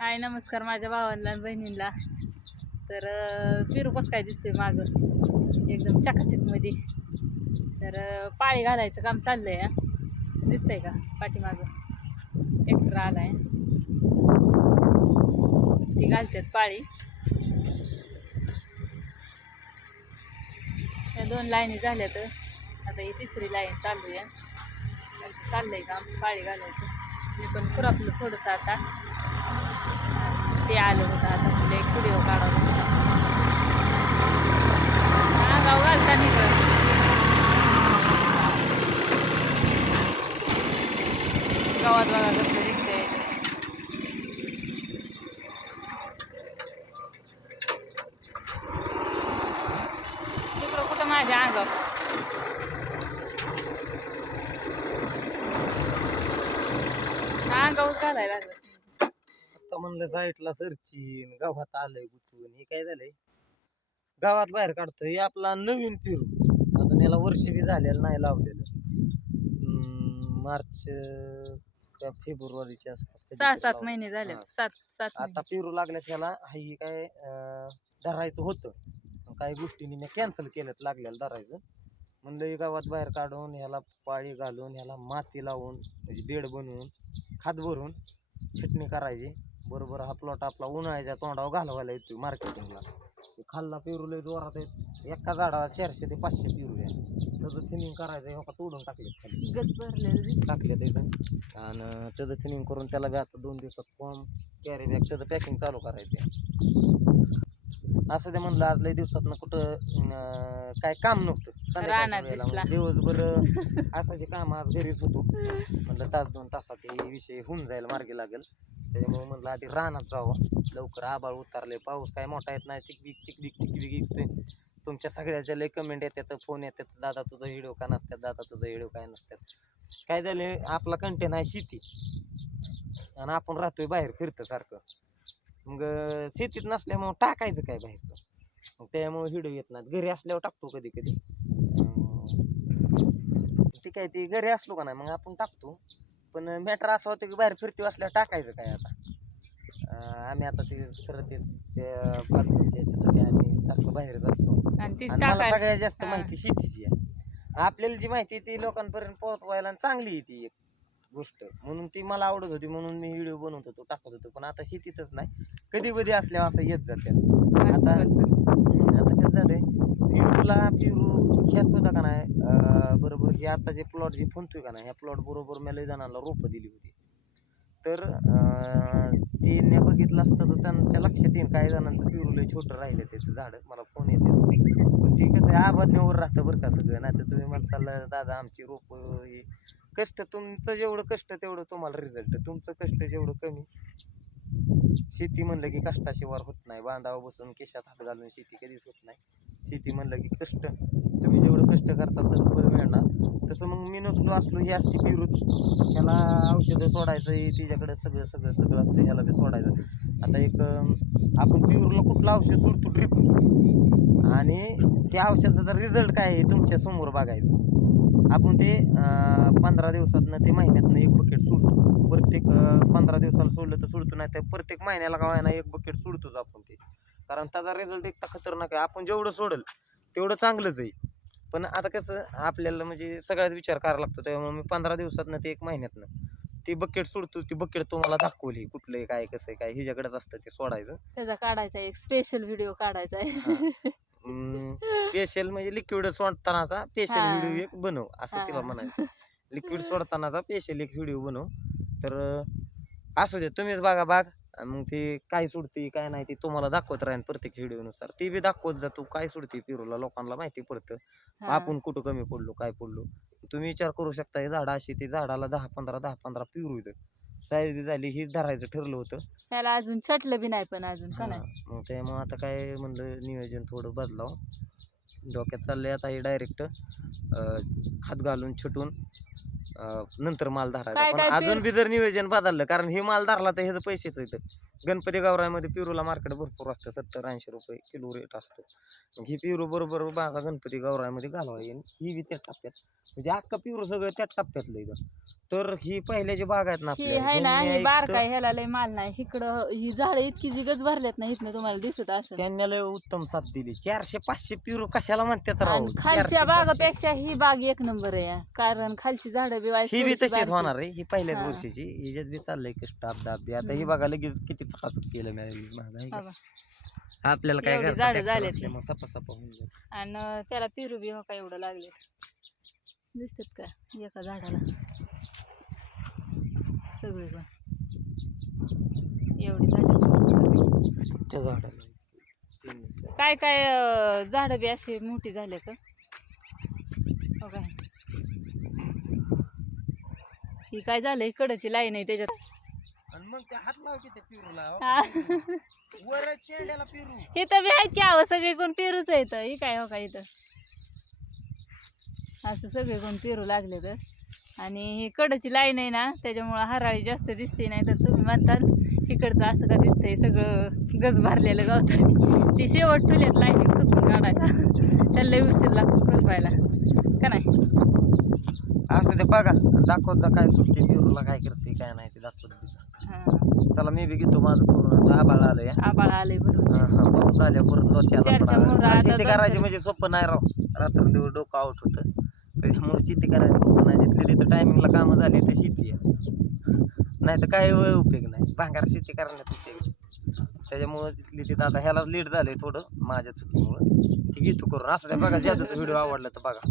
हाय नमस्कार माझ्या भावांना आणि बहिणींना. तर पेरू कसं काय दिसतोय माग एकदम चकाचक मध्ये. तर पाळी घालायचं काम चाललंय हा. दिसतंय का पाठीमाग ट्रॅक्टर आलाय ती घालतात पाळी. या 2 लाईनी झाल्या तर आता ही तिसरी लाईन चालू आहे. त्यांचं चाललंय काम पाळी घालायचं. मी पण खुरापलं थोडंसं आता. ते आलं होतं आता तुला एक व्हिडिओ काढावं. हा गाव घालता इकडं गावात बघा कसं दिसतंय. तिकडं कुठं माझ्या अंगावर अंगावर घालायला लागलं. आता म्हणलं साईडला सरचीन गावात आलंय गुतून हे काय झालंय गावात बाहेर काढतोय हे आपला नवीन पेरू. अजून याला वर्ष बी झालेलं नाही लावलेलं. मार्च का फेब्रुवारीच्या आसपास कधीतरी 6-7 लावलं. महिने झाले. हा. 7 आता महिने. पेरू लागल्यात ह्याला ही काय धरायचं होतं पण काही गोष्टींनी मी कॅन्सल केल्यात लागलेलं धरायचं. म्हणलं हे गावात बाहेर काढून ह्याला पाळी घालून ह्याला माती लावून म्हणजे बेड बनवून खात भरून छटणी करायची. बरोबर हा प्लॉट आपला उन्हाळ्याच्या तोंडावर घालवायला येतो मार्केटिंगला. खाल्ला पेरू लय जोरात आहे. एका झाडाला 400 ते 500 पेरू आहे. त्याचं थिनिंग करायचं हे काढून टाकले खाली गच भरलेलं टाकले त्याचं आणि त्याचं थिनिंग करून त्याला बी आता 2 दिवसात फॉर्म कॅरी बॅग त्याचं पॅकिंग चालू करायचं. असं ते म्हणलं आज लय दिवसात कुठं काय काम नव्हतं संध्याकाळच्या वेळेला म्हणजे दिवसभर असायचे काम आज घरीच होतो. म्हणलं 1-2 तासात हे विषय होऊन जाईल मार्गी लागेल. त्याच्यामुळे म्हणलं आधी रानात जावं. लवकर आबाळ उतारले पाऊस काय मोठा येत नाही. चिकबिक चिकबिक चिकबिक येतोय. तुमच्या सगळ्याच्या लय कमेंट येतात फोन येतात दादा तुझा व्हिडिओ का नसतात दादा तुझा व्हिडिओ काय नसतात. काय झाले आपला कंटेंट आहे शेती आणि आपण राहतोय बाहेर फिरतं सारखं. मग शेतीत नसल्यामुळं टाकायचं काय बाहेरचं मग त्यामुळे व्हिडिओ येत नाहीत. घरी असल्यावर टाकतो कधी कधी. ठीक आहे ती घरी असलो का नाही मग आपण टाकतो. पण मॅटर असं होतं की बाहेर फिरती असल्यावर टाकायचं काय आता. आम्ही आता ते करत याच्यासाठी आम्ही सारखं बाहेरच असतो आणि मला सगळ्यात जास्त माहिती शेतीची आहे. आपल्याला जी माहिती ती लोकांपर्यंत पोहोचवायला चांगली आहे ती एक गोष्ट म्हणून ती मला आवडत होती म्हणून मी व्हिडिओ बनवत होतो टाकत होतो. पण आता शेतीतच नाही कधी कधी असल्यावर असं येत जाते. आता आता कसं झालंय पेरू ह्या सुद्धा का नाही बरोबर हे आता जे प्लॉट जे फुंकतोय का नाही ह्या प्लॉट बरोबर मी लय जणांना रोपं दिली होती. तर ते बघितलं असतं तर त्यांच्या लक्षात येईल काही जणांचं पेरू लय छोटं राहिलं त्याचं झाडं मला फोन येते. पण ते कसं आहे आबादण्यावर राहतं बरं का सगळं. नाही तर तुम्ही म्हणताल दादा आमची रोपं ही कष्ट तुमचं जेवढं कष्ट तेवढं तुम्हाला रिझल्ट. तुमचं कष्ट जेवढं कमी. शेती म्हणलं की कष्टाशिवाय होत नाही. बांधावर बसून केशात हात घालून शेती कधीच होत नाही. शेती म्हणलं की कष्ट तुम्ही जेवढं कष्ट करताल तसं फळ मिळणार. तसं मग मी नसलो असलो ही असते पेरू ह्याला औषधं सोडायचं तिच्याकडे सगळं सगळं सगळं असतं ह्याला बी सोडायचं. आता एक आपण पेरूला कुठलं औषध सोडतो ड्रिप आणि त्या औषधाचा रिझल्ट काय आहे तुमच्या समोर बघायचं. आपण ते 15 दिवसातनं ते महिन्यातनं एक बकेट सोडतो. प्रत्येक 15 दिवसाला सोडलं तर सोडतो नाही तर प्रत्येक महिन्याला का ना एक बकेट सोडतोच आपण ते. कारण त्याचा रिझल्ट इतका खतरनाक आहे. आपण जेवढं सोडल तेवढं चांगलंच आहे. पण आता कसं आपल्याला म्हणजे सगळ्याच विचार करावा लागतो. त्यामुळे मी 15 दिवसातनं ते एक महिन्यातनं ती बकेट सोडतो. ती बकेट तुम्हाला दाखवली कुठलं काय कसं काय हिच्याकडेच असतं ते सोडायचं. त्याचा काढायचा एक स्पेशल व्हिडिओ काढायचा आहे. स्पेशल म्हणजे लिक्विड सोडतानाचा स्पेशल व्हिडिओ एक बनव असं तिला म्हणायचं. लिक्विड सोडतानाचा स्पेशल एक व्हिडिओ बनव. तर असू दे तुम्हीच बघा बाग मग ते काय सोडते काय नाही ते तुम्हाला दाखवत राहील प्रत्येक व्हिडिओनुसार. ती बी दाखवत जा तू काय सोडते पेरूला लोकांना माहिती पडतं. आपण कुठं कमी पडलो काय पडलो. तुम्ही विचार करू शकता हे झाडं अशी ती झाडाला 10-15 पेरू येतं. साईज बी झाली हीच धरायचं ठरलं होतं. त्याला अजून छटलं बी नाही पण अजून का नाही. मग त्यामुळे आता काय म्हणलं नियोजन थोडं बदलाव. डोक्यात चाललंय आता हे डायरेक्ट खत घालून छटून नंतर माल धरायचा. पण अजून बी जर नियोजन बदललं कारण हे माल धरला तर ह्याचं पैसेच येतं. गणपती गौराईमध्ये पेरूला मार्केट भरपूर असतं 70-80 रुपये किलो रेट असतो. मग ही पेरू बरोबर बागा गणपती गौराईमध्ये घालवा येईल ही बी त्या टप्प्यात म्हणजे अख्खा पेरू सगळं त्या टप्प्यातलं इथं. तर ही पहिल्याची बाग आहेत ना ही आपल्या आहे ना, ह्यांनी ही एक बार तर काय ह्याला लय माल नाही. इकडं ही झाडं इतकी जी गज भरल्यात ना, इथनं तुम्हाला दिसत असं. त्यांनी लय उत्तम साथ दिली. 400-500 पिरू कशाला म्हणतात राव? आणि खालच्या 400-500 बागापेक्षा ही बाग एक नंबर आहे. कारण खालची झाडं बी ही बी थोडीशी तशीच बारकी. होणार आहे. ही पहिल्याच हा. वर्षीची हिच्यात बी चाललंय कष्ट अपदाप आता ही हम्म. बघा लगेच किती चकाचक केलं मी बघा. आपल्याला काय एवढी घरचा झाडं tractor झाल्यात असल्यामुळं सपा होऊन जातं. आणि त्याला पेरू बी हो का एवढं लागले दिसतात का एका झाडाला सगळे पण एवढी झाली सगळी. त्या झाडाला काय काय झाडं बी अशी मोठी झाले का हो काय. ही काय झालं इकडची लाईन आहे त्याच्यात. आणि मग ते हात लाव की त्या पिरूला हा. वरच शेंड्याला पिरू इथं बी आहेत की आव सगळे कोण पेरूच आहे इथं. ही काय हो का इथं असं सगळे कोण पेरू लागले तर. आणि ही कडची लाईन आहे ना त्याच्यामुळं हराळी जास्त दिसते. नाही तर तुम्ही म्हणताल इकडचं असं का दिसतंय सगळं गज भरलेलं गावतानी. ती शेवट ठेवल्यात लाईनी खुरपून काढायला. त्याला लय उशीर लागतो खुरपायला का नाही. असं ते बघा दाखवत जा काय सुटते पिरूला काय करते काय नाही ते दाखवत जा. हा चला मी बी घेतो माझं पूर्ण आबाळ आलंय. आबाळ आलंय बरोबर. हा पाऊस झाल्या परत रोजच्या चारच्या मोहरा आता शेती दोन करायची तरी. म्हणजे सोपं नाही राव. रात्रंदिवस डोकं आउट होतं त्याच्यामुळे शेती करायची सोपं नाही. जिथले तिथं टायमिंगला कामं झाली तर शेती आहे. नाही तर काय उपयोग नाही भांगार शेती करण्यात उपयोग. त्याच्यामुळं तिथली तिथं आता ह्याला लेट झालंय थोडं माझ्या चुकीमुळं. ते घेतो करून असं त्या बघा जादूचा व्हिडिओ आवडला तर बघा.